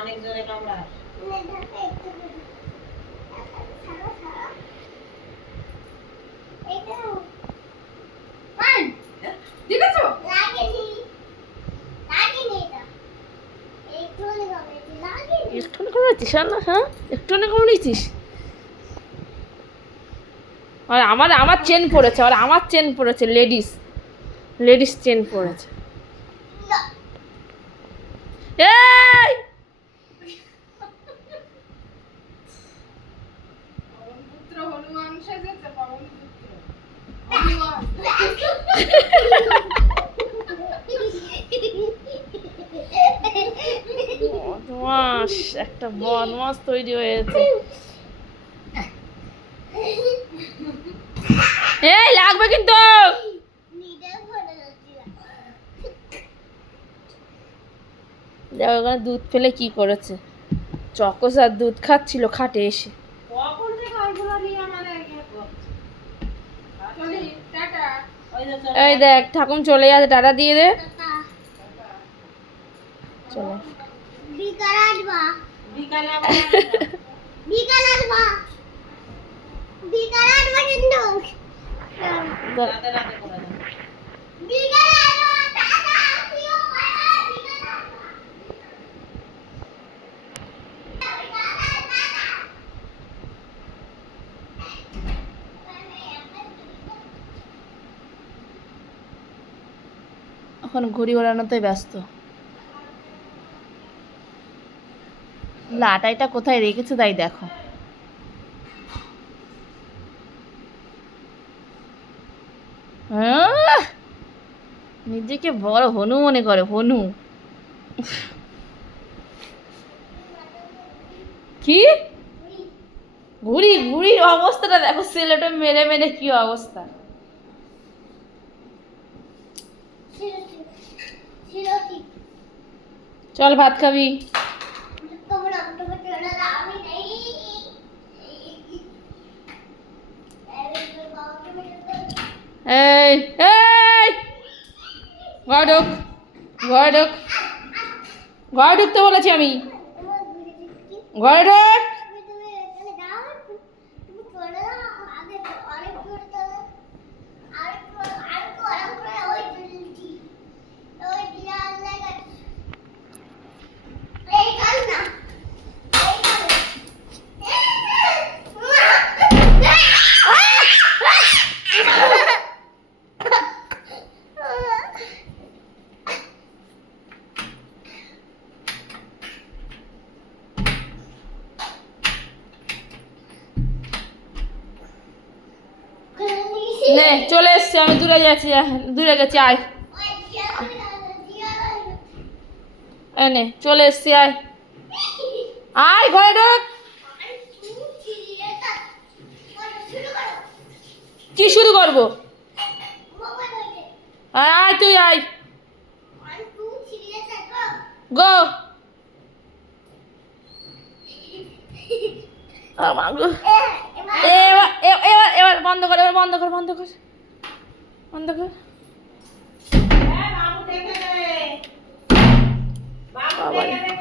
অনেক জোরে কামড়া একটুখানি কামড়াচ্ছিস না? হ্যাঁ একটুখানি কামড়িয়েছিস। আর আমার চেন পড়েছে, আর আমার চেন পড়েছে, লেডিস চেন পড়েছে। এই বদমাস, একটা বদমাস তৈরি হয়েছে। এই লাগবে কিন্তু। ওখানে দুধ ফেলে কি করেছে, চকোস আর দুধ খাচ্ছিল খাটে এসে। এই দেখ ঠাকুম চলে যাচ্ছে, টাটা দিয়ে দে। চলে এখন ঘুড়ি ওড়ানোতে ব্যস্ত। লাটাইটা কোথায় রেখেছে তাই দেখো। নিজেকে বড় হনু মনে করে, হনু। কি ঘুড়ির অবস্থাটা দেখো, ছেলেটা মেরে মেরে কি অবস্থা। চল ভাত খাবি। এই এই ঘরে ঢুকতে বলেছি আমি, ঘরে ঢুক। নে চলে এসছি আমি, দূরে গেছি আয়। নে চলে এসছি, আয় আয় ঘরে ঢোক। কি শুরু করবো? আয় তুই আয়, গো। এবার বন্ধ কর, বন্ধ কর। বাবু দেখে